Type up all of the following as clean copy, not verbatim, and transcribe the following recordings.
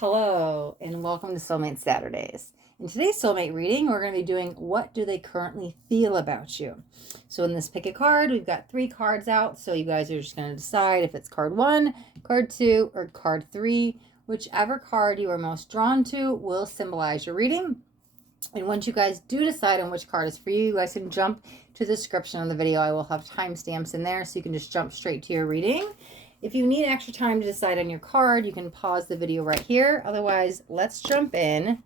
Hello, and welcome to Soulmate Saturdays. In today's soulmate reading, we're going to be doing what do they currently feel about you. So in this pick a card, we've got 3 cards out. So you guys are just going to decide if it's card 1, card 2, or card 3. Whichever card you are most drawn to will symbolize your reading. And once you guys do decide on which card is for you, you guys can jump to the description of the video. I will have timestamps in there so you can just jump straight to your reading. If you need extra time to decide on your card, you can pause the video right here. Otherwise, let's jump in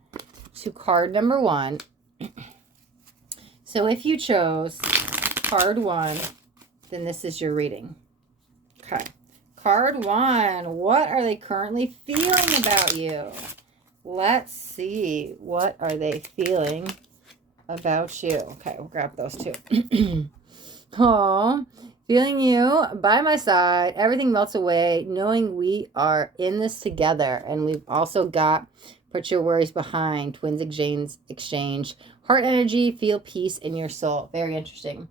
to card number 1. So if you chose card 1, then this is your reading. Okay. Card 1, what are they currently feeling about you? Let's see. What are they feeling about you? Okay, we'll grab those two. Oh, feeling you by my side. Everything melts away, knowing we are in this together. And we've also got put your worries behind, twins exchange, heart energy, feel peace in your soul. Very interesting.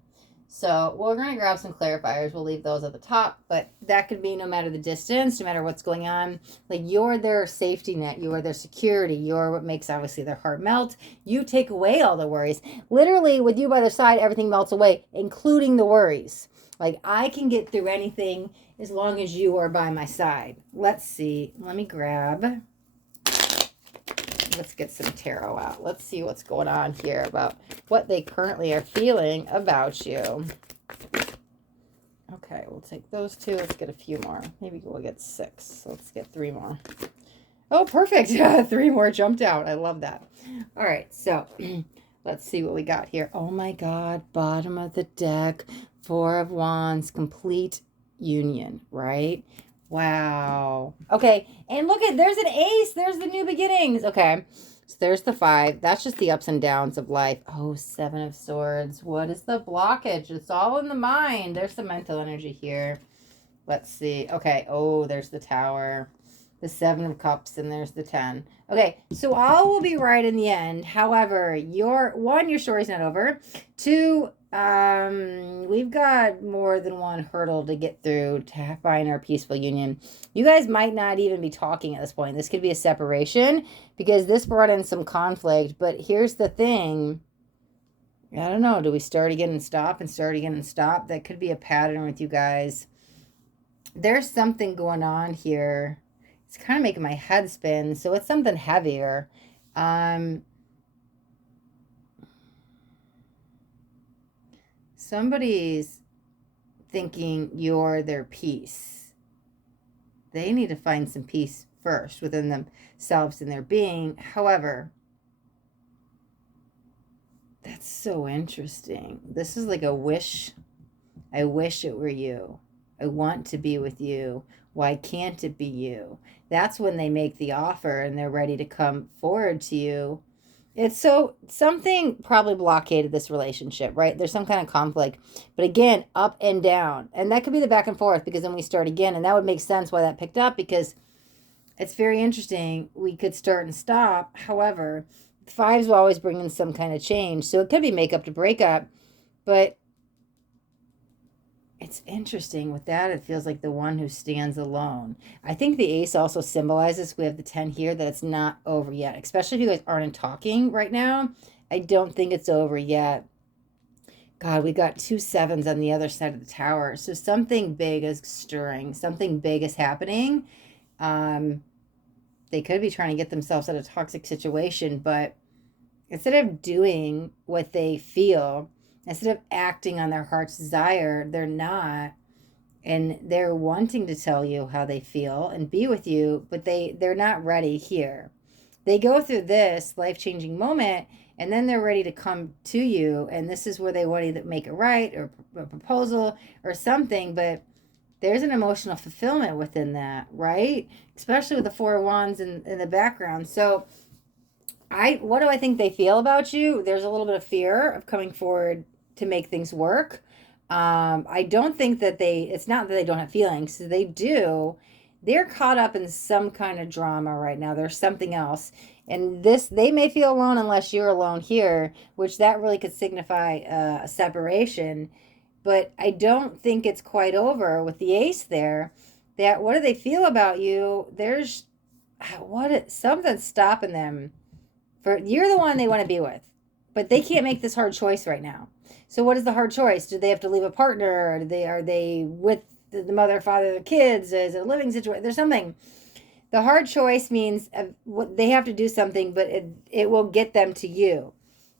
So we're going to grab some clarifiers. We'll leave those at the top, but that could be no matter the distance, no matter what's going on. Like you're their safety net. You are their security. You're what makes obviously their heart melt. You take away all the worries. Literally with you by their side, everything melts away, including the worries. Like I can get through anything as long as you are by my side. Let's see. Let me grab. Let's get some tarot out. Let's see what's going on here about what they currently are feeling about you. Okay, we'll take those 2. Let's get a few more. Maybe we'll get 6. Let's get 3 more. Oh, perfect. 3 more jumped out. I love that. All right, so let's see what we got here. Oh my God, bottom of the deck, 4 of Wands, complete union, right? Wow. Okay. And look at, there's an ace. There's the new beginnings. Okay. So there's the 5. That's just the ups and downs of life. Oh, 7 of Swords. What is the blockage? It's all in the mind. There's some mental energy here. Let's see. Okay. Oh, there's the Tower. The 7 of Cups, and there's the 10. Okay, so all will be right in the end. However, your story's not over. 2, we've got more than one hurdle to get through to find our peaceful union. You guys might not even be talking at this point. This could be a separation because this brought in some conflict. But here's the thing. I don't know. Do we start again and stop and start again and stop? That could be a pattern with you guys. There's something going on here. It's kind of making my head spin. So it's something heavier. Somebody's thinking you're their peace. They need to find some peace first within themselves and their being. However, that's so interesting. This is like a wish. I wish it were you. I want to be with you. Why can't it be you? That's when they make the offer and they're ready to come forward to you. It's so something probably blockaded this relationship, right? There's some kind of conflict. But again, up and down. And that could be the back and forth because then we start again. And that would make sense why that picked up because it's very interesting. We could start and stop. However, 5s will always bring in some kind of change. So it could be makeup to breakup. But it's interesting with that. It feels like the one who stands alone. I think the ace also symbolizes, we have the 10 here, that it's not over yet. Especially if you guys aren't talking right now. I don't think it's over yet. God, we got 2 7s on the other side of the Tower. So something big is stirring. Something big is happening. They could be trying to get themselves out of a toxic situation. But instead of doing what they feel, instead of acting on their heart's desire, they're not. And they're wanting to tell you how they feel and be with you, but they're not ready here. They go through this life-changing moment, and then they're ready to come to you, and this is where they want you to make it right, or a proposal, or something, but there's an emotional fulfillment within that, right? Especially with the 4 of Wands in the background. So what do I think they feel about you? There's a little bit of fear of coming forward to make things work. I don't think that it's not that they don't have feelings. They do. They're caught up in some kind of drama right now. There's something else. And they may feel alone unless you're alone here, which that really could signify a separation. But I don't think it's quite over with the ace there. That what do they feel about you? There's something's stopping them. You're the one they want to be with, but they can't make this hard choice right now. So what is the hard choice? Do they have to leave a partner? Are they with the mother, father, the kids? Is it a living situation? There's something. The hard choice means they have to do something, but it will get them to you.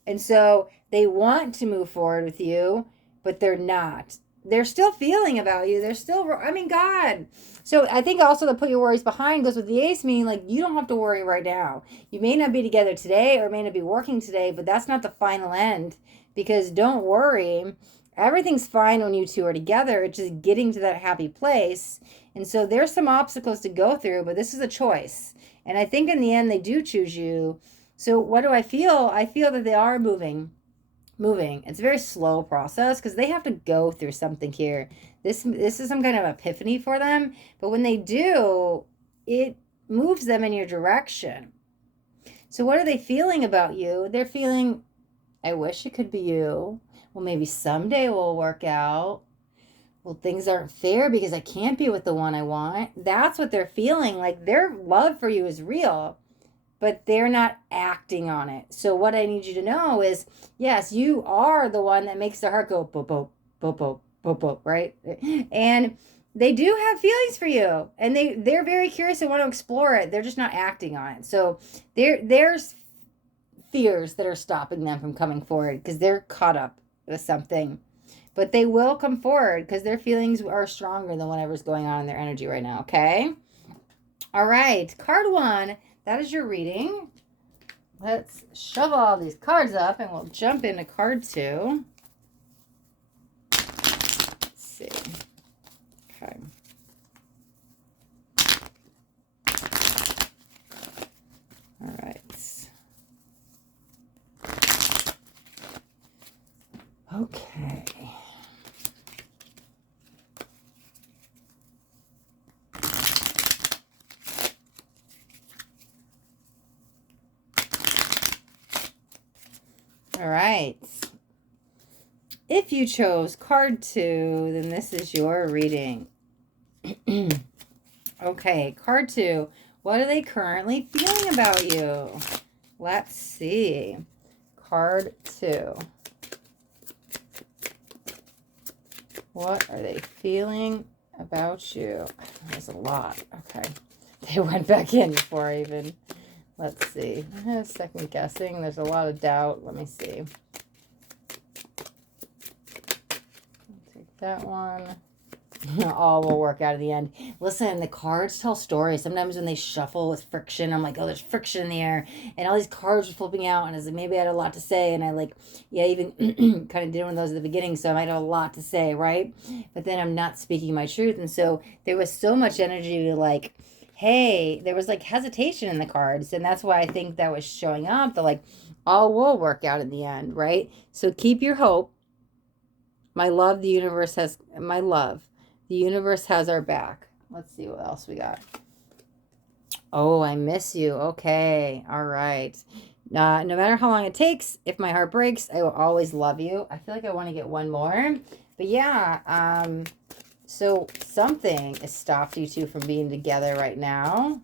And so they want to move forward with you, but they're not. They're still feeling about you. They're still, I mean, God. So I think also to put your worries behind goes with the ace, meaning like you don't have to worry right now. You may not be together today or may not be working today, but that's not the final end, because don't worry. Everything's fine when you two are together. It's just getting to that happy place. And so there's some obstacles to go through, but this is a choice. And I think in the end, they do choose you. So what do I feel? I feel that they are moving. It's a very slow process because they have to go through something here. This is some kind of epiphany for them. But when they do, it moves them in your direction. So what are they feeling about you? They're feeling, I wish it could be you. Well, maybe someday we'll work out. Well, things aren't fair because I can't be with the one I want. That's what they're feeling. Like their love for you is real, but they're not acting on it. So what I need you to know is, yes, you are the one that makes their heart go boop, boop, boop, boop, boop, boop, right? And they do have feelings for you, and they're very curious and want to explore it. They're just not acting on it. So there's fears that are stopping them from coming forward because they're caught up with something. But they will come forward because their feelings are stronger than whatever's going on in their energy right now, okay? All right, card 1, that is your reading. Let's shovel all these cards up and we'll jump into card 2. Let's see. Okay. All right. Okay. All right. If you chose card 2, then this is your reading. Okay, card 2. What are they currently feeling about you? Let's see. Card 2. What are they feeling about you? There's a lot. Okay. They went back in before I even... Let's see. Second guessing. There's a lot of doubt. Let me see. I'll take that one. All will work out in the end. Listen, the cards tell stories. Sometimes when they shuffle with friction, I'm like, oh, there's friction in the air. And all these cards are flipping out. And I was like, maybe I had a lot to say. And I even kind of did one of those at the beginning. So I might have a lot to say, right? But then I'm not speaking my truth. And so there was so much energy to like, hey, there was like hesitation in the cards. And that's why I think that was showing up. The like, all will work out in the end, right? So keep your hope. My love, the universe has my love. The universe has our back. Let's see what else we got. Oh, I miss you. Okay. All right. No matter how long it takes, if my heart breaks, I will always love you. I feel like I want to get one more. But yeah, so something has stopped you two from being together right now.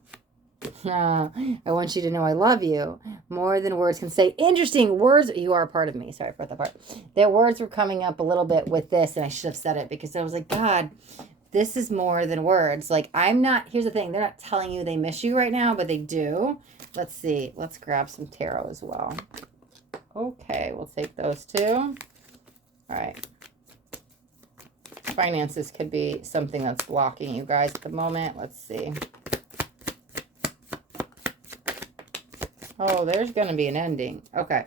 I want you to know I love you more than words can say. Interesting words. You are a part of me. Sorry for that part. Their words were coming up a little bit with this, and I should have said it because I was like, God, this is more than words. Like, I'm not, here's the thing. They're not telling you they miss you right now, but they do. Let's see. Let's grab some tarot as well. Okay, we'll take those two. All right. Finances could be something that's blocking you guys at the moment. Let's see. Oh, there's going to be an ending. Okay.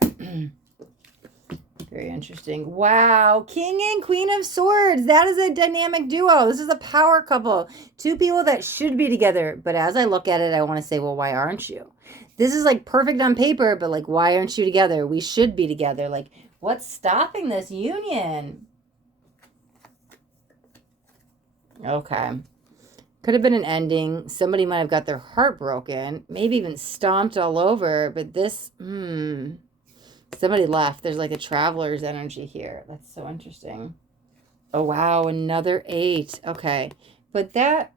Very interesting. Wow. King and Queen of Swords. That is a dynamic duo. This is a power couple. Two people that should be together. But as I look at it, I want to say, well, why aren't you? This is like perfect on paper, but like, why aren't you together? We should be together. Like, what's stopping this union? Okay. Could have been an ending. Somebody might have got their heart broken. Maybe even stomped all over. But this, somebody left. There's like a traveler's energy here. That's so interesting. Oh, wow. Another 8. Okay. But that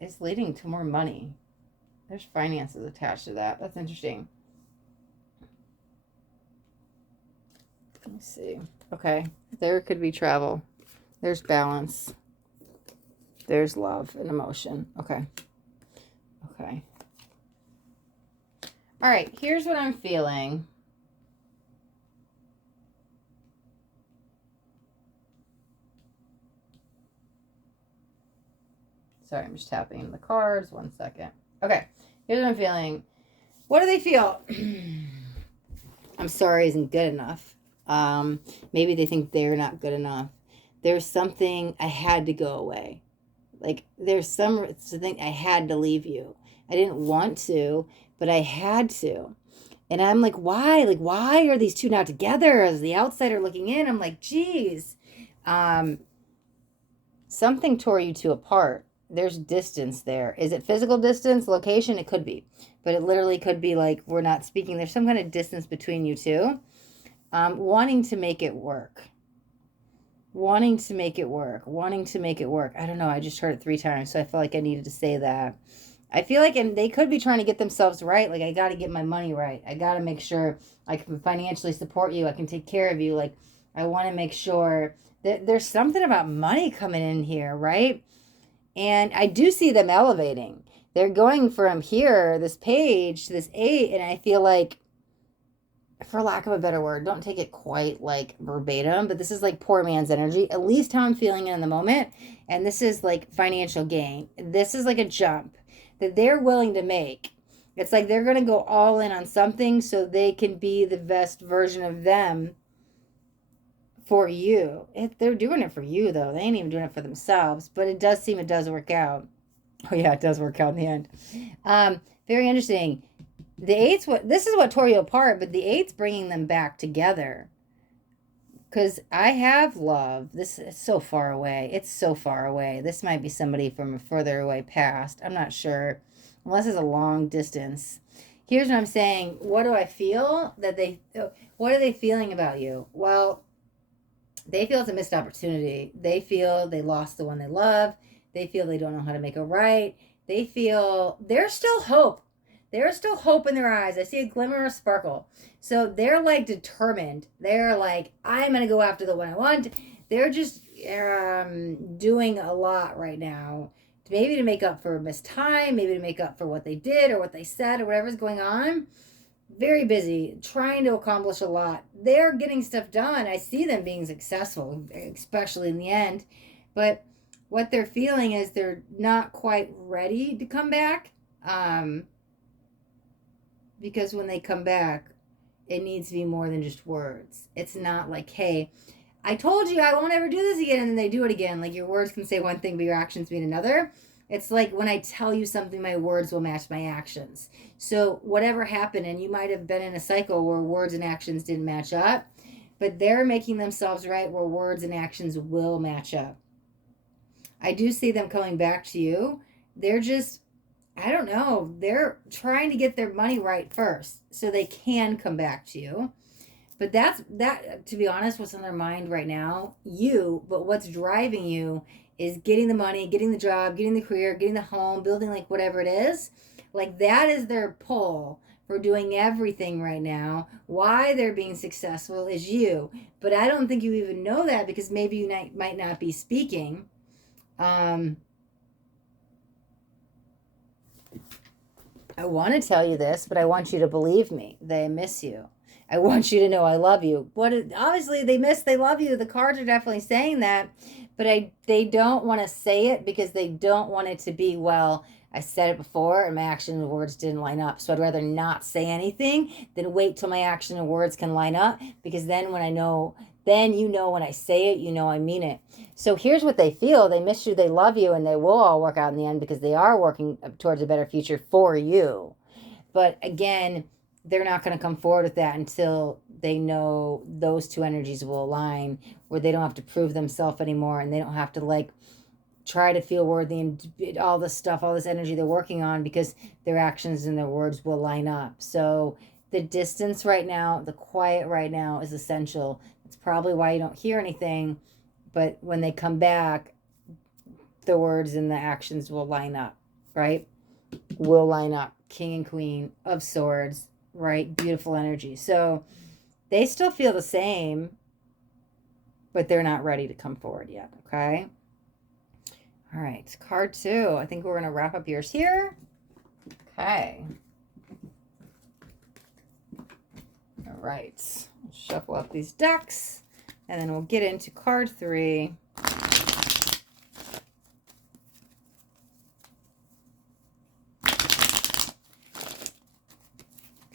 is leading to more money. There's finances attached to that. That's interesting. Let me see. Okay. There could be travel. There's balance. There's love and emotion. Okay. Okay. All right. Here's what I'm feeling. Sorry, I'm just tapping in the cards. 1 second. Okay. Here's what I'm feeling. What do they feel? I'm sorry isn't good enough. Maybe they think they're not good enough. There's something, I had to go away. Like, there's something, I had to leave you. I didn't want to, but I had to. And I'm like, why? Like, why are these two not together? As the outsider looking in, I'm like, geez. Something tore you two apart. There's distance there. Is it physical distance, location? It could be. But it literally could be like, we're not speaking. There's some kind of distance between you two. Wanting to make it work. Wanting to make it work. Wanting to make it work. I don't know. I just heard it 3 times, so I felt like I needed to say that. I feel like, and they could be trying to get themselves right. Like, I got to get my money right. I got to make sure I can financially support you. I can take care of you. Like, I want to make sure that there's something about money coming in here, right? And I do see them elevating. They're going from here, this page, to this 8, and I feel like, for lack of a better word, don't take it quite like verbatim, but this is like poor man's energy, at least how I'm feeling it in the moment. And this is like financial gain. This is like a jump that they're willing to make. It's like they're going to go all in on something so they can be the best version of them for you. They're doing it for you, though. They ain't even doing it for themselves, but it does seem it does work out. Oh, yeah, it does work out in the end. Very interesting. The 8's this is what tore you apart, but the 8's bringing them back together. Because I have love. This is so far away. It's so far away. This might be somebody from a further away past. I'm not sure. Unless it's a long distance. Here's what I'm saying. What do I feel? What are they feeling about you? Well, they feel it's a missed opportunity. They feel they lost the one they love. They feel they don't know how to make it right. They feel there's still hope. There's still hope in their eyes. I see a glimmer of sparkle. So they're like determined. They're like, I'm going to go after the one I want. They're just doing a lot right now. Maybe to make up for missed time. Maybe to make up for what they did or what they said or whatever's going on. Very busy. Trying to accomplish a lot. They're getting stuff done. I see them being successful, especially in the end. But what they're feeling is they're not quite ready to come back. Because when they come back, it needs to be more than just words. It's not like, hey, I told you I won't ever do this again, and then they do it again. Like, your words can say one thing, but your actions mean another. It's like when I tell you something, my words will match my actions. So whatever happened, and you might have been in a cycle where words and actions didn't match up, but they're making themselves right where words and actions will match up. I do see them coming back to you. They're just, I don't know, they're trying to get their money right first so they can come back to you. But that, to be honest, what's on their mind right now, but what's driving you is getting the money, getting the job, getting the career, getting the home, building like whatever it is. Like, that is their pull for doing everything right now. Why they're being successful is you. But I don't think you even know that because maybe you might not be speaking. I want to tell you this, but I want you to believe me. They miss you. I want you to know I love you. Obviously, they love you. The cards are definitely saying that, but they don't want to say it because they don't want it to be, well, I said it before and my action and words didn't line up. So I'd rather not say anything than wait till my action and words can line up, because then when when I say it, I mean it. So here's what they feel. They miss you, they love you, and they will all work out in the end because they are working towards a better future for you. But again, they're not going to come forward with that until they know those two energies will align, where they don't have to prove themselves anymore, and they don't have to try to feel worthy and all this stuff, all this energy they're working on, because their actions and their words will line up. So the distance right now, the quiet right now is essential. It's probably why you don't hear anything, but when they come back, the words and the actions will line up, right? Will line up. King and Queen of Swords, right? Beautiful energy. So they still feel the same, but they're not ready to come forward yet, okay? All right, card 2. I think we're going to wrap up yours here. Okay. All right. Shuffle up these decks, and then we'll get into card 3.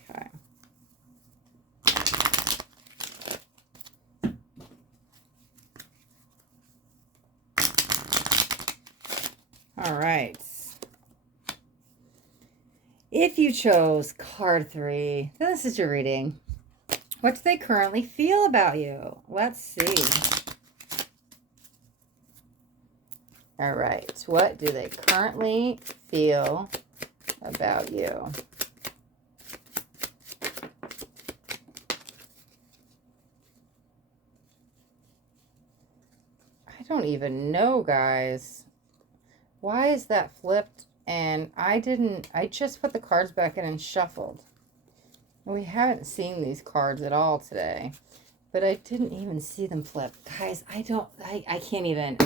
Okay. All right. If you chose card 3, then this is your reading. What do they currently feel about you? Let's see. All right. What do they currently feel about you? I don't even know, guys. Why is that flipped? And I just put the cards back in and shuffled. We haven't seen these cards at all today, but I didn't even see them flip. Guys, I can't even.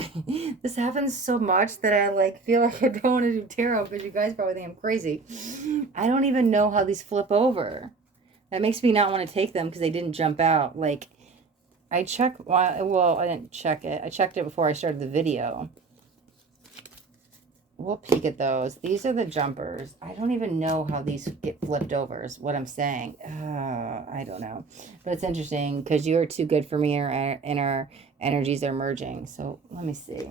This happens so much that I like feel like I don't want to do tarot because you guys probably think I'm crazy. I don't even know how these flip over. That makes me not want to take them because they didn't jump out. Like, I checked, well, I didn't check it. I checked it before I started the video. We'll peek at those. These are the jumpers. I don't even know how these get flipped over is what I'm saying. I don't know. But it's interesting because you're too good for me and our energies are merging. So let me see.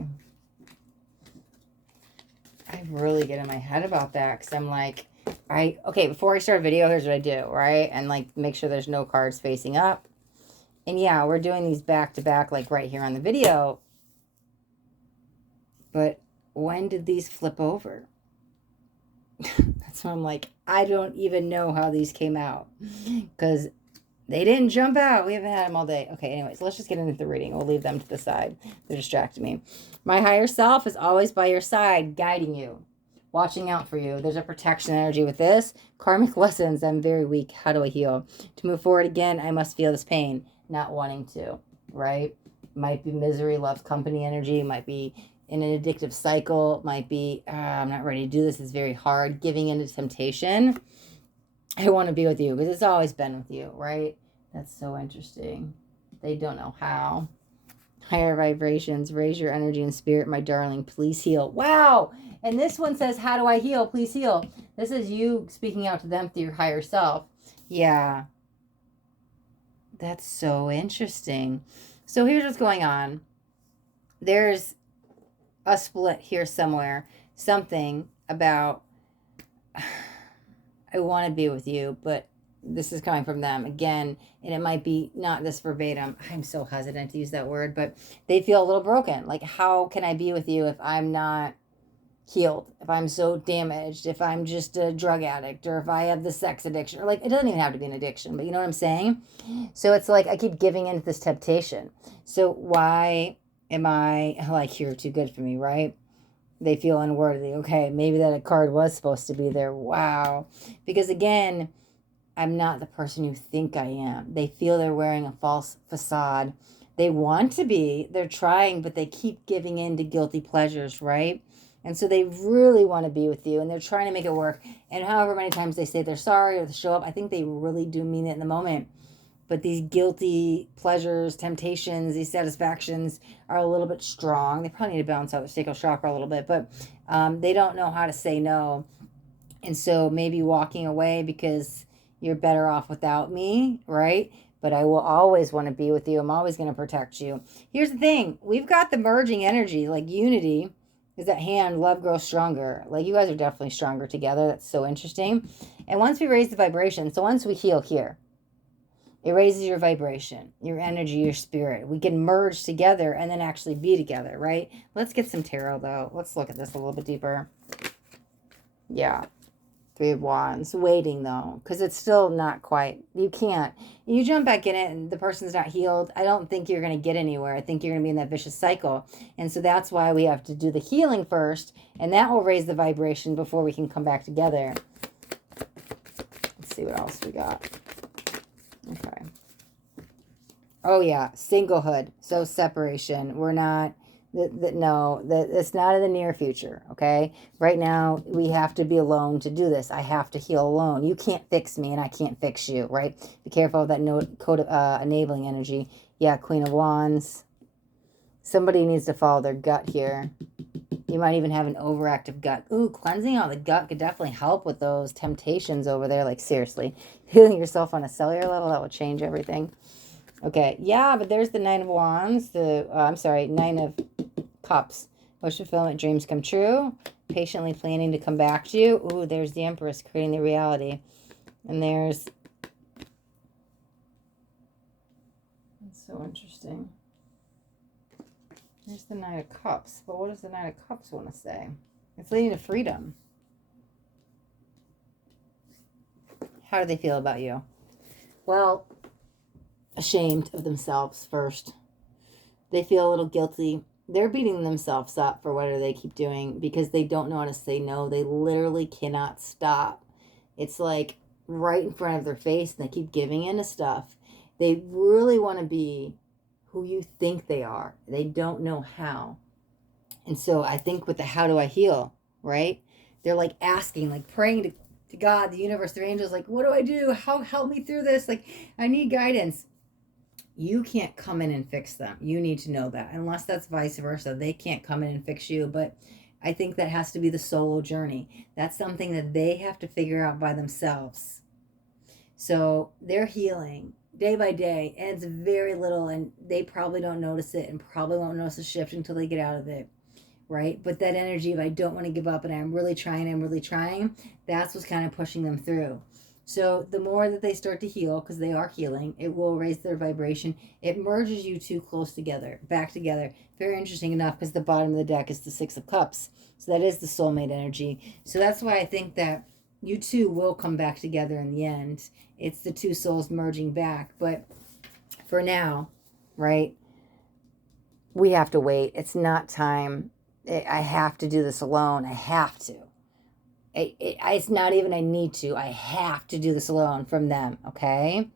I really get in my head about that because I'm like, okay, before I start a video, here's what I do, right? And like make sure there's no cards facing up. And yeah, we're doing these back to back like right here on the video. But when did these flip over? That's why I'm like, I don't even know how these came out because they didn't jump out. We haven't had them all day. Okay, anyways, let's just get into the reading. We'll leave them to the side. They're distracting me. My higher self is always by your side, guiding you, watching out for you. There's a protection energy with this. Karmic lessons. I'm very weak. How do I heal? To move forward again, I must feel this pain, not wanting to, right? Might be misery, loves company energy. Might be in an addictive cycle, might be, I'm not ready to do this. It's very hard. Giving into temptation. I want to be with you because it's always been with you, right? That's so interesting. They don't know how. Higher vibrations, raise your energy and spirit, my darling. Please heal. Wow. And this one says, how do I heal? Please heal. This is you speaking out to them through your higher self. Yeah. That's so interesting. So here's what's going on. There's a split here somewhere, something about I want to be with you, but this is coming from them again, and it might be not this verbatim. I'm so hesitant to use that word, but they feel a little broken. Like, how can I be with you if I'm not healed, if I'm so damaged, if I'm just a drug addict, or if I have the sex addiction, or like, it doesn't even have to be an addiction, but you know what I'm saying? So it's like I keep giving into this temptation. So why am I like, you're too good for me, right? They feel unworthy. Okay, maybe that card was supposed to be there. Wow. Because again, I'm not the person you think I am. They feel they're wearing a false facade. They want to be. They're trying, but they keep giving in to guilty pleasures, right? And so they really want to be with you, and they're trying to make it work. And however many times they say they're sorry or they show up, I think they really do mean it in the moment. But these guilty pleasures, temptations, these satisfactions are a little bit strong. They probably need to balance out their sacral chakra a little bit, but they don't know how to say no. And so maybe walking away because you're better off without me, right? But I will always want to be with you. I'm always going to protect you. Here's the thing. We've got the merging energy, like unity is at hand. Love grows stronger. Like, you guys are definitely stronger together. That's so interesting. And once we raise the vibration, so once we heal here, it raises your vibration, your energy, your spirit. We can merge together and then actually be together, right? Let's get some tarot, though. Let's look at this a little bit deeper. Yeah. 3 of Wands. Waiting, though, because it's still not quite. You can't. You jump back in it and the person's not healed. I don't think you're going to get anywhere. I think you're going to be in that vicious cycle. And so that's why we have to do the healing first, and that will raise the vibration before we can come back together. see what else we got. Okay. Oh, yeah. Singlehood. So separation. We're not... No, it's not in the near future, okay? Right now, we have to be alone to do this. I have to heal alone. You can't fix me, and I can't fix you, right? Be careful of that code of enabling energy. Yeah, Queen of Wands. Somebody needs to follow their gut here. You might even have an overactive gut. Ooh, cleansing out the gut could definitely help with those temptations over there. Like, seriously, healing yourself on a cellular level, that will change everything. Okay, yeah, but there's the Nine of Wands. Nine of Cups. Wish fulfillment, dreams come true. Patiently planning to come back to you. Ooh, there's the Empress creating the reality. And there's... That's so interesting. There's the Knight of Cups. But what does the Knight of Cups want to say? It's leading to freedom. How do they feel about you? Well, ashamed of themselves first. They feel a little guilty. They're beating themselves up for whatever they keep doing because they don't know how to say no. They literally cannot stop. It's like right in front of their face, and they keep giving in to stuff. They really want to be who you think they are. They don't know how. And so I think with the how do I heal, right? They're like asking, like praying to God, the universe, their angels, like, what do I do? How help me through this? Like, I need guidance. You can't come in and fix them. You need to know that. Unless that's vice versa. They can't come in and fix you. But I think that has to be the solo journey. That's something that they have to figure out by themselves. So they're healing day by day. And it's very little. And they probably don't notice it and probably won't notice a shift until they get out of it. Right? But that energy of I don't want to give up and I'm really trying, that's what's kind of pushing them through. So the more that they start to heal, because they are healing, it will raise their vibration. It merges you two close together, back together. Very interesting enough, because the bottom of the deck is the Six of Cups. So that is the soulmate energy. So that's why I think that you two will come back together in the end. It's the two souls merging back. But for now, right, we have to wait. It's not time. I have to do this alone. I have to. It's not even I need to. I have to do this alone from them, okay?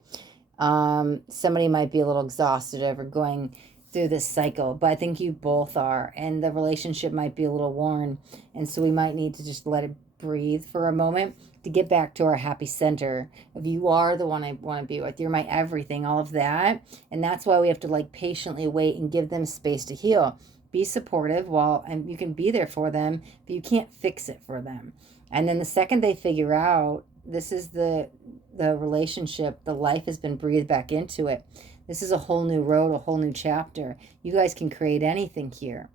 Somebody might be a little exhausted over going through this cycle, but I think you both are, and the relationship might be a little worn, and so we might need to just let it breathe for a moment to get back to our happy center of you are the one I want to be with. You're my everything, all of that, and that's why we have to like patiently wait and give them space to heal. Be supportive and you can be there for them, but you can't fix it for them. And then the second they figure out this is the relationship, the life has been breathed back into it. This is a whole new road, a whole new chapter. You guys can create anything here.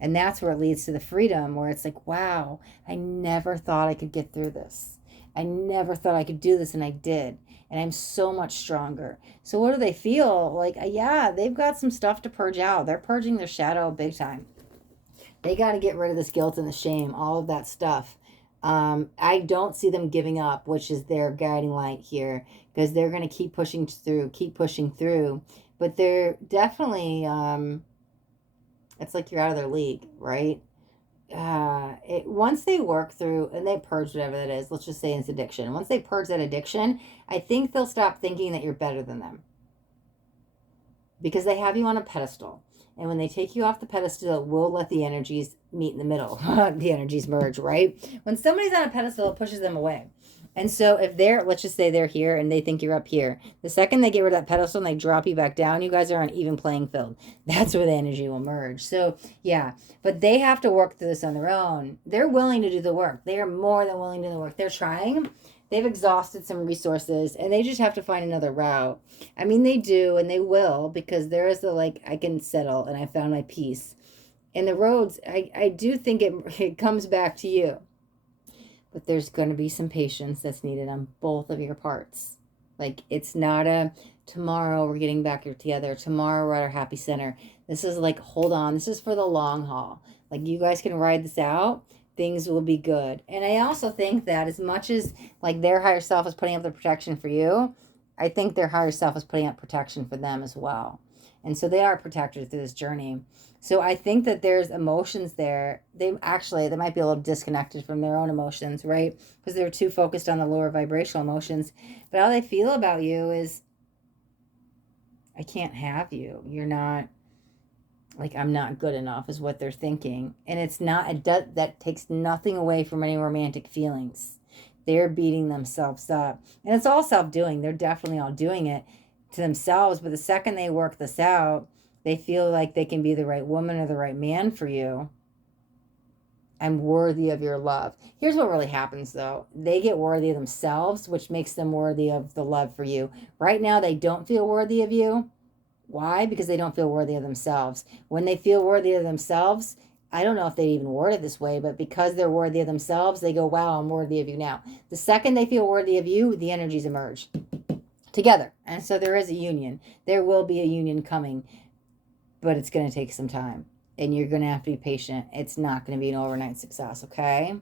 And that's where it leads to the freedom, where it's like, wow, I never thought I could get through this. I never thought I could do this, and I did. And I'm so much stronger. So what do they feel? Like, yeah, they've got some stuff to purge out. They're purging their shadow big time. They got to get rid of this guilt and the shame, all of that stuff. I don't see them giving up, which is their guiding light here, because they're going to keep pushing through. But they're definitely, it's like you're out of their league, right? Once they work through and they purge whatever that is, let's just say it's addiction. Once they purge that addiction, I think they'll stop thinking that you're better than them, because they have you on a pedestal. And when they take you off the pedestal, we'll let the energies meet in the middle. The energies merge, right? When somebody's on a pedestal, it pushes them away. And so if let's just say they're here and they think you're up here, the second they get rid of that pedestal and they drop you back down, you guys are on an even playing field. That's where the energy will merge. So yeah, but they have to work through this on their own. They're willing to do the work. They are more than willing to do the work. They're trying. They've exhausted some resources and they just have to find another route. I mean, they do, and they will, because there is I can settle and I found my peace. And the roads, I do think it comes back to you. But there's going to be some patience that's needed on both of your parts. Like, it's not a tomorrow we're getting back together. Tomorrow we're at our happy center. This is like, hold on. This is for the long haul. Like, you guys can ride this out. Things will be good. And I also think that as much as like their higher self is putting up the protection for you, I think their higher self is putting up protection for them as well. And so they are protected through this journey. So I think that there's emotions there. They might be a little disconnected from their own emotions, right? Because they're too focused on the lower vibrational emotions. But how they feel about you is, I can't have you. You're not, like, I'm not good enough is what they're thinking. And it's not, that takes nothing away from any romantic feelings. They're beating themselves up. And it's all self-doing. They're definitely all doing it to themselves. But the second they work this out, they feel like they can be the right woman or the right man for you. I'm worthy of your love. Here's what really happens, though. They get worthy of themselves, which makes them worthy of the love for you. Right now, they don't feel worthy of you. Why? Because they don't feel worthy of themselves. When they feel worthy of themselves, I don't know if they even word it this way, but because they're worthy of themselves, they go, wow, I'm worthy of you now. The second they feel worthy of you, the energies emerge together. And so there is a union. There will be a union coming, but it's going to take some time. And you're going to have to be patient. It's not going to be an overnight success, okay?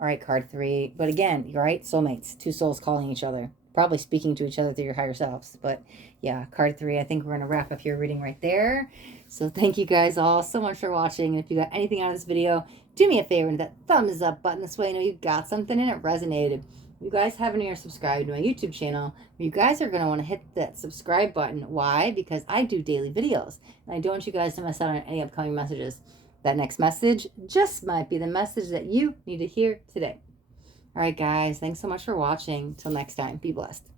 All right, card 3. But again, you're right, soulmates. 2 souls calling each other. Probably speaking to each other through your higher selves. But yeah, card 3, I think we're going to wrap up your reading right there. So thank you guys all so much for watching. And if you got anything out of this video, do me a favor and hit that thumbs up button. This way I know you got something and it resonated. If you guys haven't yet subscribed to my YouTube channel, you guys are going to want to hit that subscribe button. Why? Because I do daily videos. And I don't want you guys to miss out on any upcoming messages. That next message just might be the message that you need to hear today. All right, guys. Thanks so much for watching. Till next time. Be blessed.